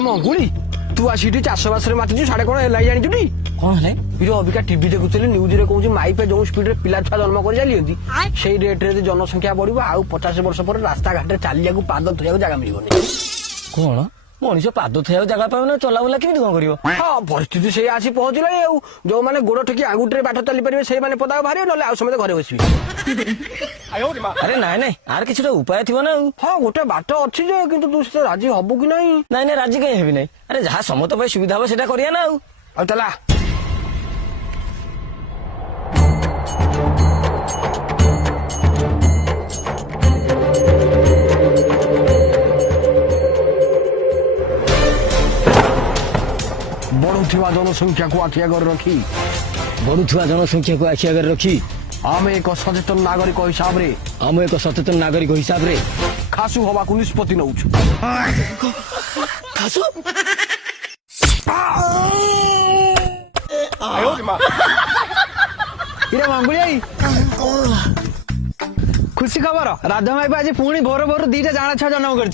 मंगुड़ी तू आसी चाष बास मातुचु साढ़े कौन है जानी कौन है ये अबिका टीवी देखुली न्यूज रे कहूँ माइपे जो स्पीड रे पिला छुआ जन्म कर चलती से रेट रे जनसंख्या बढ़ आउ 50 वर्ष पर रास्ता घाट चलिया पाद थोड़ा जगह मिलनी कौन मनीष पाद थोड़ा जगह पाए चलाबुला केमी कौन कर हाँ परिस्थिति से आसी पहुंचला जो मैंने गोड़ ठेकी आंगुठी बाट चली पारे से पदा बाहर ना समझ घरे बस अरे नाई नाई आर किसी उपाय थी ना हाँ गोटे बाट अच्छी जे किंतु तू से राजी हबु कि नहीं नाई नाई राजी कहीं हेबी नाई अरे जहाँ समस्त भाई सुविधा हम सेटा करिया ना आ चला बढ़ुवा जनसंख्या को आखि आगे रखी बढ़ुवा जनसंख्या को आखि आगे रखी आम एक सचेतन नागरिक हिसाब रे आम एक सचेतन नागरिक हिसाब रे खासु हवा को निष्पत्ति नौ खासु मंगुली खुशी खबर राधा माई आज पुणी भोर भोर 2टा जाना छुआ जन्म कर